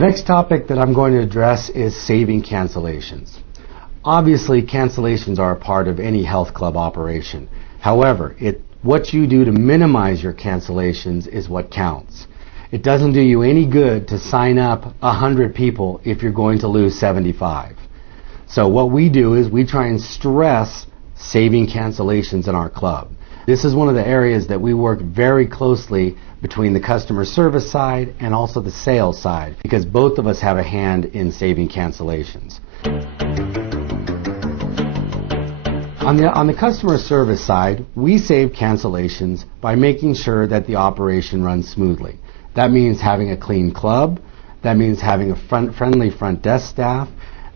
The next topic that I'm going to address is saving cancellations. Obviously, cancellations are a part of any health club operation. However, what you do to minimize your cancellations is what counts. It doesn't do you any good to sign up 100 people if you're going to lose 75. So what we do is we try and stress saving cancellations in our club. This is one of the areas that we work very closely between the customer service side and also the sales side, because both of us have a hand in saving cancellations. On the customer service side, we save cancellations by making sure that the operation runs smoothly. That means having a clean club. That means having a friendly front desk staff.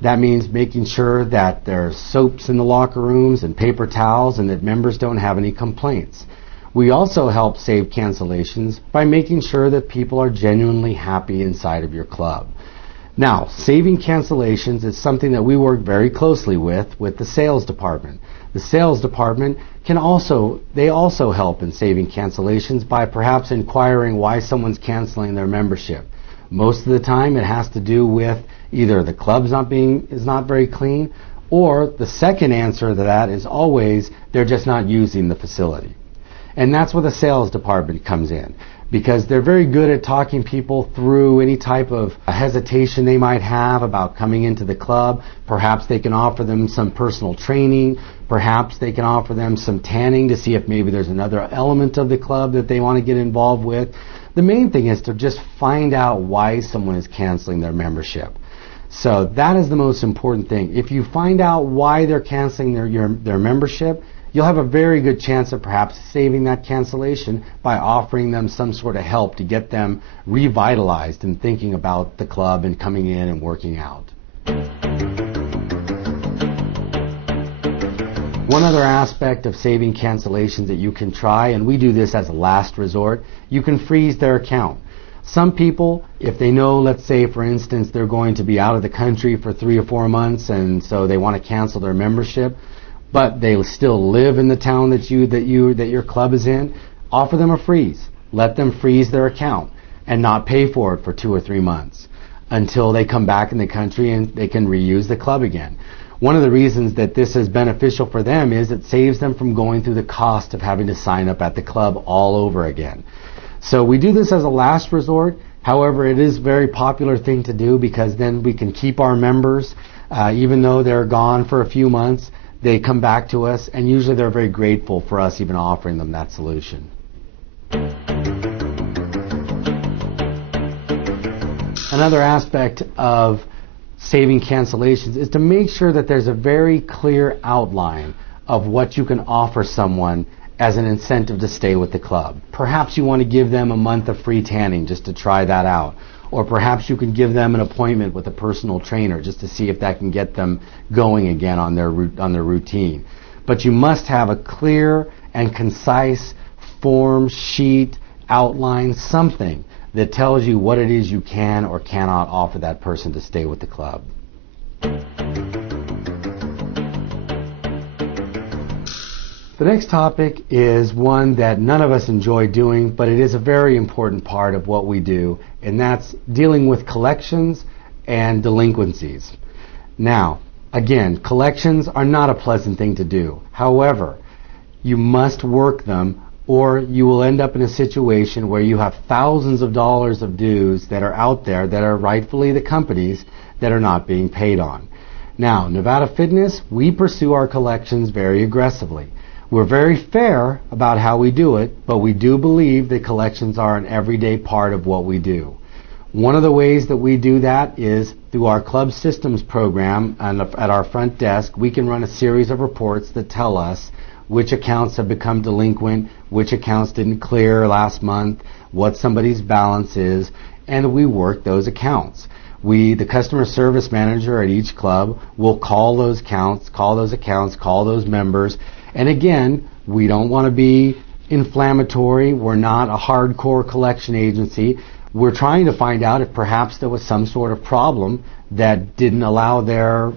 That means making sure that there's soaps in the locker rooms and paper towels and that members don't have any complaints. We also help save cancellations by making sure that people are genuinely happy inside of your club. Now, saving cancellations is something that we work very closely with the sales department. The sales department they also help in saving cancellations by perhaps inquiring why someone's canceling their membership. Most of the time it has to do with either the club is not very clean, or the second answer to that is always they're just not using the facility. And that's where the sales department comes in, because they're very good at talking people through any type of hesitation they might have about coming into the club. Perhaps they can offer them some personal training. Perhaps they can offer them some tanning to see if maybe there's another element of the club that they want to get involved with. The main thing is to just find out why someone is canceling their membership. So that is the most important thing. If you find out why they're canceling their membership, you'll have a very good chance of perhaps saving that cancellation by offering them some sort of help to get them revitalized and thinking about the club and coming in and working out. One other aspect of saving cancellations that you can try, and we do this as a last resort, you can freeze their account. Some people, if they know, let's say for instance, they're going to be out of the country for 3 or 4 months and so they want to cancel their membership, but they still live in the town that your club is in, offer them a freeze. Let them freeze their account and not pay for it for 2 or 3 months until they come back in the country and they can reuse the club again. One of the reasons that this is beneficial for them is it saves them from going through the cost of having to sign up at the club all over again. So we do this as a last resort. However, it is a very popular thing to do because then we can keep our members, even though they're gone for a few months. They come back to us, and usually they're very grateful for us even offering them that solution. Another aspect of saving cancellations is to make sure that there's a very clear outline of what you can offer someone as an incentive to stay with the club. Perhaps you want to give them a month of free tanning just to try that out. Or perhaps you can give them an appointment with a personal trainer just to see if that can get them going again on their routine. But you must have a clear and concise form, sheet, outline, something that tells you what it is you can or cannot offer that person to stay with the club. The next topic is one that none of us enjoy doing, but it is a very important part of what we do, and that's dealing with collections and delinquencies. Now, again, collections are not a pleasant thing to do. However, you must work them, or you will end up in a situation where you have thousands of dollars of dues that are out there that are rightfully the company's that are not being paid on. Now, Nevada Fitness, we pursue our collections very aggressively. We're very fair about how we do it, but we do believe that collections are an everyday part of what we do. One of the ways that we do that is through our club systems program, and at our front desk we can run a series of reports that tell us which accounts have become delinquent, which accounts didn't clear last month, what somebody's balance is, and we work those accounts. The customer service manager at each club will call those accounts, call those members. And again, we don't want to be inflammatory. We're not a hardcore collection agency. We're trying to find out if perhaps there was some sort of problem that didn't allow their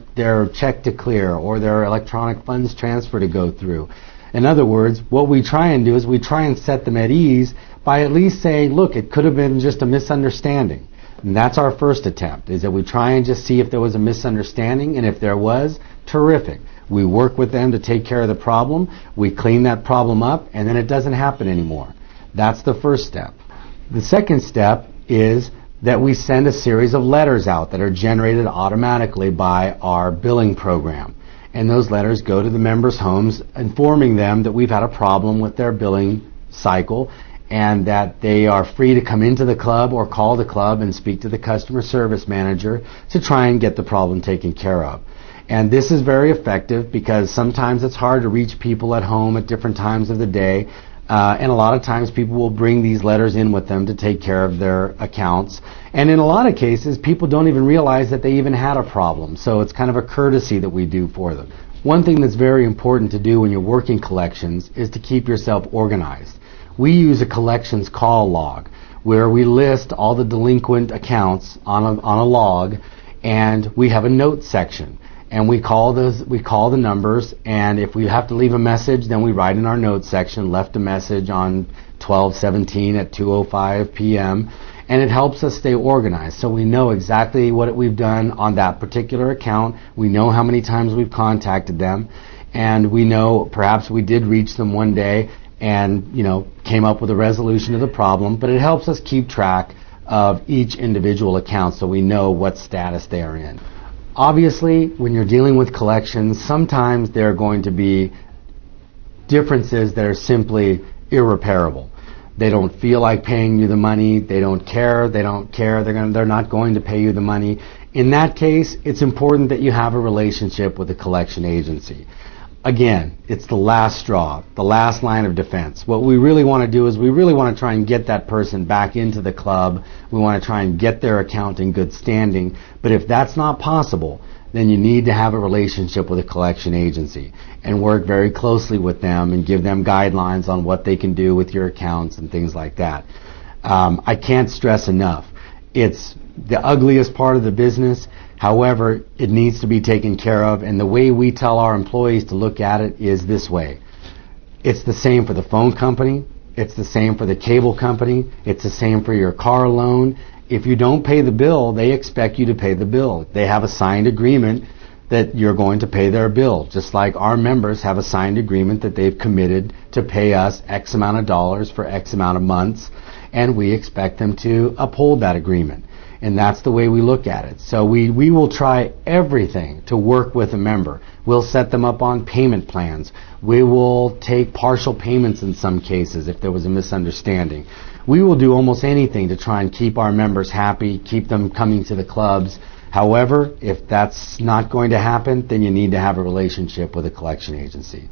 check to clear or their electronic funds transfer to go through. In other words, what we try and do is we try and set them at ease by at least saying, look, it could have been just a misunderstanding. And that's our first attempt, is that we try and just see if there was a misunderstanding, and if there was, terrific. We work with them to take care of the problem, we clean that problem up, and then it doesn't happen anymore. That's the first step. The second step is that we send a series of letters out that are generated automatically by our billing program. And those letters go to the members' homes informing them that we've had a problem with their billing cycle and that they are free to come into the club or call the club and speak to the customer service manager to try and get the problem taken care of. And this is very effective because sometimes it's hard to reach people at home at different times of the day. And a lot of times people will bring these letters in with them to take care of their accounts. And in a lot of cases, people don't even realize that they even had a problem. So it's kind of a courtesy that we do for them. One thing that's very important to do when you're working collections is to keep yourself organized. We use a collections call log where we list all the delinquent accounts on a log, and we have a note section. And we call the numbers, and if we have to leave a message, then we write in our notes section, left a message on 12/17 at 2:05 p.m., and it helps us stay organized. So we know exactly what we've done on that particular account. We know how many times we've contacted them, and we know perhaps we did reach them one day and, came up with a resolution of the problem, but it helps us keep track of each individual account so we know what status they are in. Obviously, when you're dealing with collections, sometimes there are going to be differences that are simply irreparable. They don't feel like paying you the money. They don't care. They're not going to pay you the money. In that case, it's important that you have a relationship with a collection agency. Again, it's the last straw, the last line of defense. What we really want to do is we really want to try and get that person back into the club. We want to try and get their account in good standing. But if that's not possible, then you need to have a relationship with a collection agency and work very closely with them and give them guidelines on what they can do with your accounts and things like that. I can't stress enough. It's the ugliest part of the business. However, it needs to be taken care of, and the way we tell our employees to look at it is this way. It's the same for the phone company. It's the same for the cable company. It's the same for your car loan. If you don't pay the bill, they expect you to pay the bill. They have a signed agreement that you're going to pay their bill, just like our members have a signed agreement that they've committed to pay us X amount of dollars for X amount of months, and we expect them to uphold that agreement. And that's the way we look at it. So we will try everything to work with a member. We'll set them up on payment plans. We will take partial payments in some cases if there was a misunderstanding. We will do almost anything to try and keep our members happy, keep them coming to the clubs. However, if that's not going to happen, then you need to have a relationship with a collection agency.